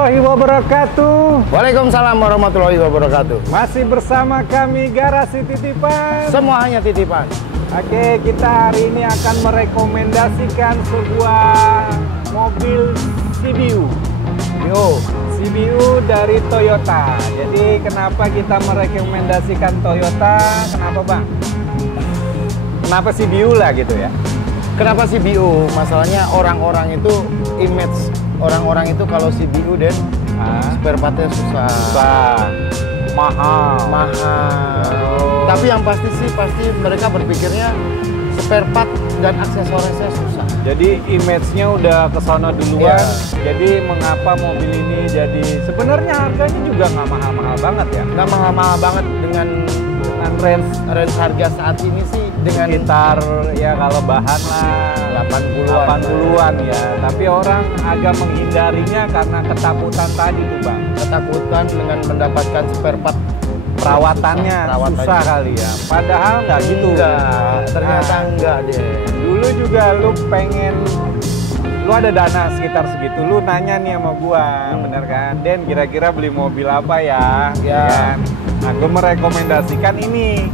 warahmatullahi wabarakatuh. Waalaikumsalam warahmatullahi wabarakatuh. Masih bersama kami Garasi Titipan. Semua hanya titipan. Oke, kita hari ini akan merekomendasikan sebuah mobil CBU. CBU dari Toyota. Jadi kenapa kita merekomendasikan Toyota? Kenapa, Bang? Kenapa CBU lah gitu ya? Kenapa CBU? Masalahnya orang-orang itu image orang-orang itu kalau CBU dan spare partnya susah, mahal. Tapi yang pasti mereka berpikirnya spare part dan aksesorisnya susah. Jadi image-nya udah kesana duluan. Jadi mengapa mobil ini jadi sebenarnya harganya juga nggak mahal-mahal banget ya? Nggak mahal-mahal banget dengan range harga saat ini sih dengan sekitar ya kalau bahan lah 80-an ya. Tapi orang agak menghindarinya karena ketakutan tadi tuh, Bang. Ketakutan dengan mendapatkan spare part perawatannya susah kali ya. Padahal nggak gitu. Ternyata enggak deh. Dulu juga lu ada dana sekitar segitu, lu nanya nih sama gua, bener kan? Den, kira-kira beli mobil apa ya? Ya. Nah, gue merekomendasikan ini.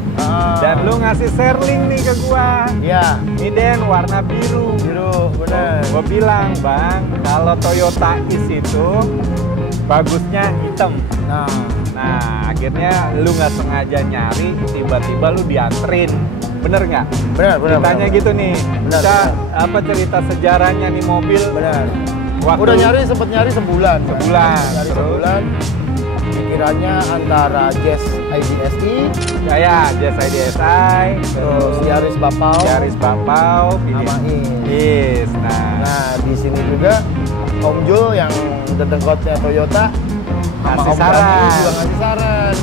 Dan lu ngasih share link nih ke gua. Ya. Ini Den, warna biru. Biru, bener. Gua bilang, Bang, kalau Toyota Is itu bagusnya hitam. Nah, akhirnya lu nggak sengaja nyari, tiba-tiba lu dianterin. Bener nggak? Bener. Ditanya gitu nih. Kita apa cerita sejarahnya nih mobil? Bener. Waktu Udah sempet nyari sebulan. Terus? Sebulan. Pikirannya antara Jazz IDSI, Jazz IDSI, terus Yaris Bapau, sama Is. Nah, di sini juga Om Jul yang dedengkotnya Toyota ngasih Om saran. Bani juga ngasih saran.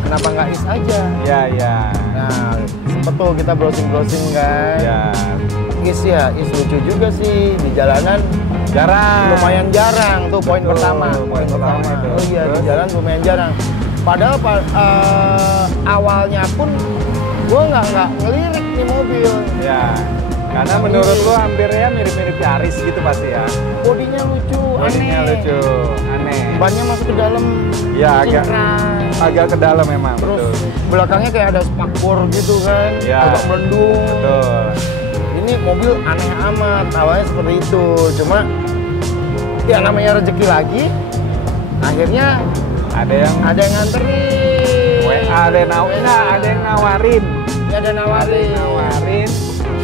Kenapa nggak Is aja? Ya. Nah, sempet tuh kita browsing kan. Ya. Is lucu juga sih di jalanan. Lumayan jarang tuh poin pertama. Poin pertama itu. Oh iya, di jalan lumayan jarang. Padahal awalnya pun gue nggak ngelirik nih mobil. Ya. Karena menurut lu hampir ya mirip-mirip Yaris gitu pasti ya. Bodinya lucu, aneh. Bannya masuk ke dalam. Ya, agak ke dalam memang. Terus betul. Belakangnya kayak ada spakbor gitu kan. Ya. Agak melendung. Betul. Ini mobil aneh amat, awalnya seperti itu. Cuma ya namanya rezeki lagi. Akhirnya ada yang nganterin. Ada yang nawarin. Ada nawarin.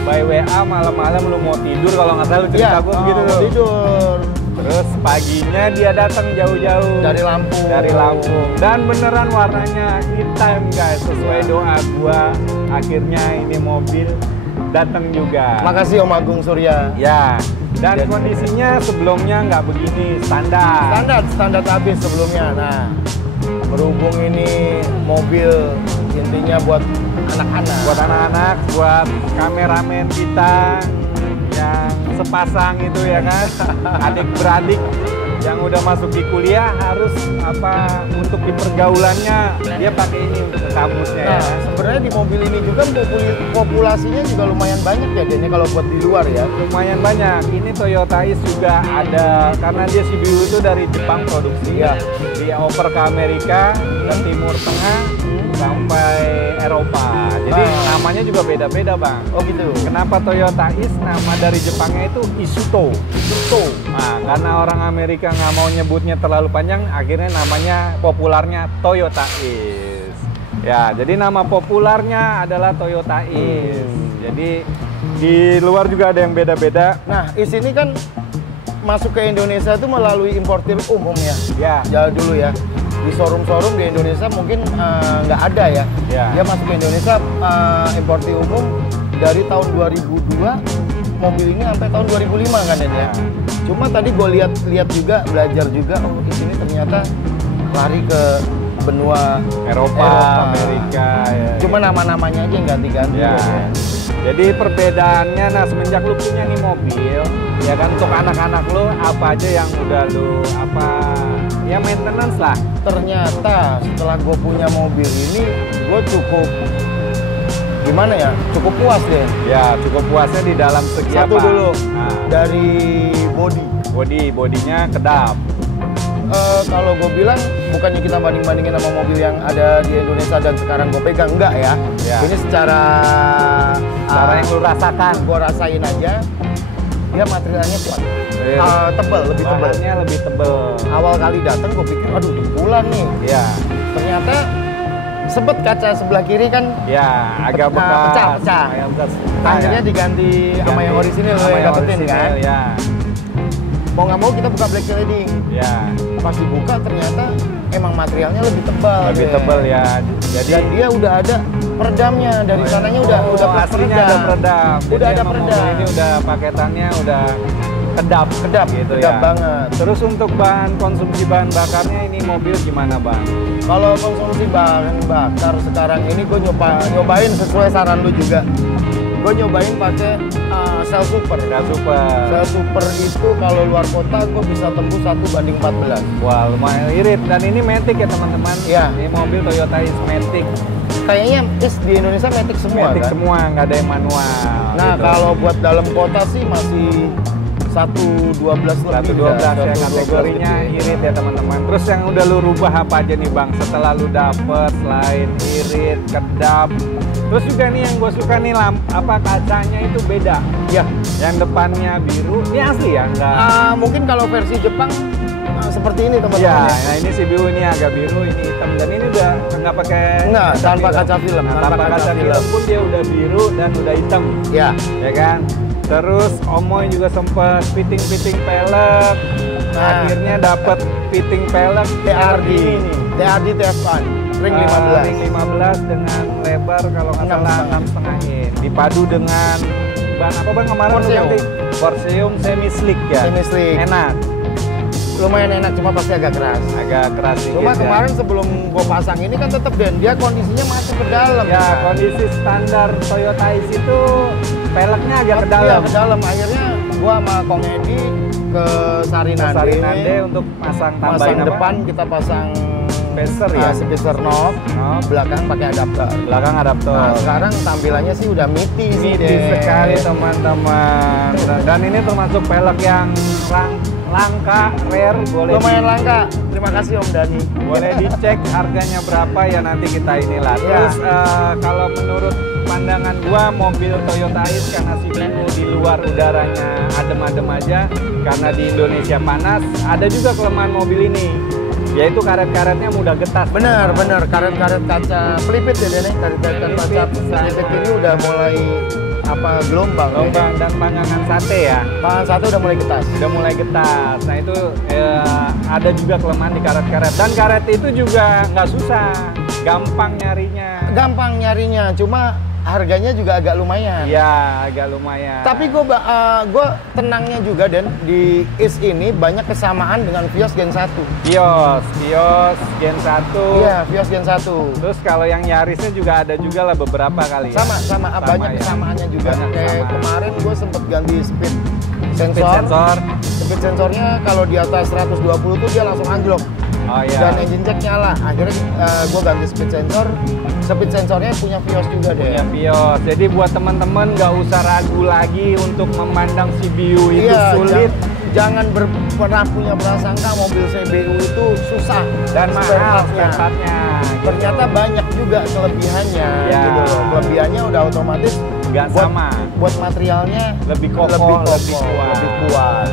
By WA malam-malam lu mau tidur kalau nggak salah lu cerita gue gitu. Mau tidur. Terus paginya dia datang jauh-jauh dari Lampung. Dan beneran warnanya hitam guys, sesuai doa gua. Akhirnya ini mobil datang juga. Makasih Om Agung Surya. Ya. Dan kondisinya sebelumnya nggak begini, standar habis sebelumnya. Nah, berhubung ini mobil intinya buat anak-anak, buat kameramen kita yang sepasang itu ya kan, adik-beradik yang udah masuk di kuliah harus untuk di pergaulannya dia pakai ini untuk ke kampusnya. Nah, sebenarnya di mobil ini juga populasinya juga lumayan banyak ya, Denny, kalau buat di luar ya. Lumayan banyak. Ini Toyota Is juga ada karena dia CBU itu dari Jepang produksi. Ya. Dia oper ke Amerika, ke Timur Tengah sampai Eropa. Jadi namanya juga beda-beda, Bang. Oh gitu. Kenapa Toyota Is nama dari Jepangnya itu Isuto. Nah, karena orang Amerika nggak mau nyebutnya terlalu panjang, akhirnya namanya populernya Toyota Is. Ya, jadi nama populernya adalah Toyota Is. Jadi di luar juga ada yang beda-beda. Nah, Is ini kan masuk ke Indonesia itu melalui importir umum ya. Ya. Jalan dulu ya. Di showroom-showroom di Indonesia mungkin nggak ada ya. Dia masuk ke Indonesia importir umum dari tahun 2002, mobil ini sampai tahun 2005 kan ya. Cuma tadi gue lihat juga, belajar juga, di sini ternyata lari ke benua Eropa. Amerika. Ya, cuma nama-namanya aja yang ganti-ganti. Ya. Jadi perbedaannya, semenjak lu punya nih mobil, ya kan untuk anak-anak lu apa aja yang udah lu ya maintenance lah. Ternyata setelah gue punya mobil ini, gue cukup cukup puas deh. Ya, cukup puasnya di dalam segi Satu apa? dulu, dari bodinya Bodinya kedap. kalau gue bilang bukannya kita banding-bandingin sama mobil yang ada di Indonesia dan sekarang gue pegang, enggak ya. Ini secara yang lu rasakan, gue rasain aja, dia materialnya kuat, tebal, lebih tebal. Bahannya lebih tebal. Awal kali datang gue pikir, aduh bulan nih. Iya. Ternyata sebet kaca sebelah kiri kan, ya agak bekas, pecah. Akhirnya diganti sama yang orisinil, lo yang dapetin kan. Ya. Mau nggak mau kita buka black shading. Ya. Pas dibuka ternyata emang materialnya lebih tebal. Lebih tebal ya. Jadi dan dia udah ada peredamnya dari sananya, udah aslinya ada peredam. Udah ada peredam. Ini udah paketannya udah kedap gitu kedap ya. banget. Terus untuk konsumsi bahan bakarnya ini mobil gimana bang? Kalau konsumsi bahan bakar sekarang ini gue nyobain sesuai saran lu juga. Gue nyobain pakai Shell Super. Shell Super itu kalau luar kota gue bisa tembus 1:14. Wah lumayan irit, dan ini Matic ya teman-teman. Iya. Ini mobil Toyota is Matic. Kayaknya di Indonesia Matic semua Matic kan? semua, nggak ada yang manual. Nah gitu. kalau buat dalam kota sih masih 112 lebih. 112 ya kategorinya irit ya teman-teman. Terus yang udah lu rubah apa aja nih bang? Setelah lu dapet selain irit, kedap, terus juga nih yang gue suka nih kacanya itu beda. Ya, yang depannya biru. Ini asli ya? Mungkin kalau versi Jepang seperti ini teman-teman. Ya, nah ini CBU ini agak biru, ini hitam, dan ini udah nggak pakai tanpa kaca film. Tanpa kaca film pun dia udah biru dan udah hitam. Ya kan? Terus Omoy juga sempat fitting pelek. Akhirnya dapat fitting pelek TRD TF1 ring 15. Ring 15 dengan lebar kalau nggak salah 6,5 in. Dipadu dengan bahan apa bang kemarin? Porseum semi slick ya. Semi slick. Enak. Lumayan enak, cuma pasti agak keras. Cuma kemarin sebelum gue pasang ini kan tetap dia kondisinya masih ke dalam. Ya, kondisi standar Toyota Ace itu peleknya agak ke dalam. Ke dalam. Akhirnya gue sama Kong Edi ke Sarinande untuk tambahin apa? Depan kita pasang spacer ya, spacer knob. Belakang pakai adapter. Nah, sekarang tampilannya sih udah miti sekali teman-teman. Dan ini termasuk pelek yang langka, rare, boleh lumayan langka. Terima kasih Om Dani. Boleh dicek harganya berapa ya, nanti kita inilah. Terus kalau menurut pandangan gua, mobil Toyota Ace karena CBU di luar udaranya adem-adem aja, karena di Indonesia panas, ada juga kelemahan mobil ini, yaitu karet-karetnya mudah getas. Bener, karet-karet kaca pelipit ya Dene, karet-karet kaca pelipit ini udah mulai gelombang dan panggangan sate ya. Panggangan sate udah mulai getas. Nah itu ada juga kelemahan di karet-karet, dan karet itu juga nggak susah, gampang nyarinya. Cuma harganya juga agak lumayan. Iya, agak lumayan. Tapi gue tenangnya juga, Dan, di Ace ini banyak kesamaan dengan Vios Gen 1. Vios Gen 1. Iya, Vios Gen 1. Terus kalau yang Yarisnya juga ada juga lah beberapa kali ya. Sama banyak ya? Kesamaannya juga. Kayak kemarin gue sempet ganti speed sensor. Speed sensornya kalau di atas 120 tuh dia langsung anjlok. Oh, iya. Dan engine check nyala. Akhirnya gue ganti speed sensor. Speed sensornya punya Vios juga deh. Punya Vios. Jadi buat teman-teman nggak usah ragu lagi untuk memandang CBU itu sulit. Jangan pernah punya prasangka mobil CBU itu susah dan mahal spare partnya. Ternyata banyak juga kelebihannya. Gitu loh. Kelebihannya udah otomatis nggak sama. Buat materialnya lebih kokoh, lebih kuat.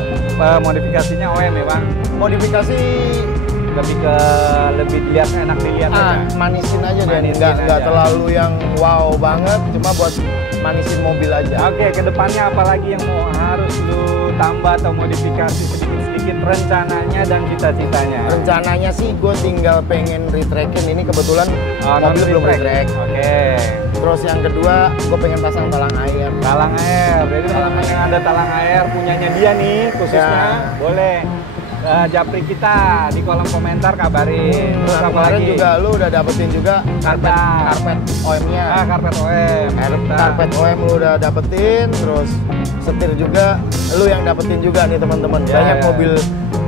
Modifikasinya OM ya bang? Modifikasi lebih enak dilihat aja. Manisin aja deh, nggak terlalu yang wow banget, cuma buat manisin mobil aja. Oke, kedepannya apalagi yang harus lu tambah atau modifikasi sedikit rencananya dan cita-citanya? Rencananya sih gue tinggal pengen retrackin, ini kebetulan mobil belum retrack. Oke. Terus yang kedua gue pengen pasang talang air. Jadi teman-teman yang ada talang air punyanya dia nih khususnya, boleh japri kita di kolom komentar, kabarin. Terus apa lagi? Juga lu udah dapetin juga karpet OM-nya. Karpet OM. Karpet OM lu udah dapetin, terus setir juga lu yang dapetin juga nih teman-teman. Banyak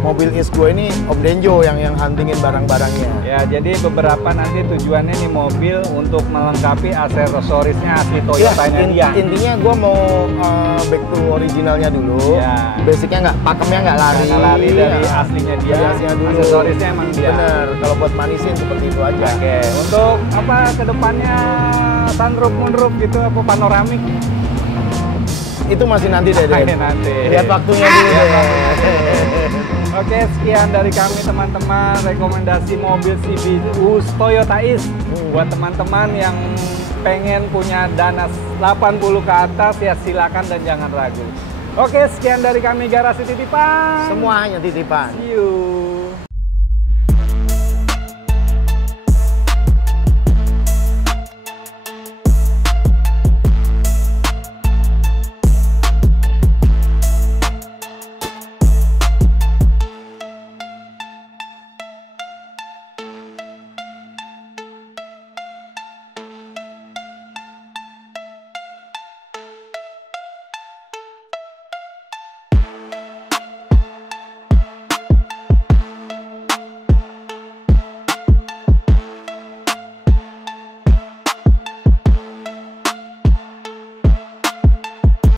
mobil is gue ini Om Denjo yang huntingin barang-barangnya. Ya, jadi beberapa nanti tujuannya nih mobil untuk melengkapi aksesorisnya asli Toyotanya dia. Intinya gue mau back to originalnya dulu. Ya. Basicnya pakemnya nggak lari. Nggak lari dari aslinya dia. Dari aslinya dulu. Aksesorisnya emang dia. Bener. Kalau buat manisin seperti itu aja. Oke. Untuk apa kedepannya sunroof, moonroof gitu apa panoramik? Itu masih nanti deh. Nanti. Lihat waktunya dulu deh. Oke, sekian dari kami teman-teman, rekomendasi mobil CBU Toyota Is buat teman-teman yang pengen punya dana 80 ke atas ya silakan dan jangan ragu. Oke, sekian dari kami Garasi Titipan. Semua hanya titipan. See you.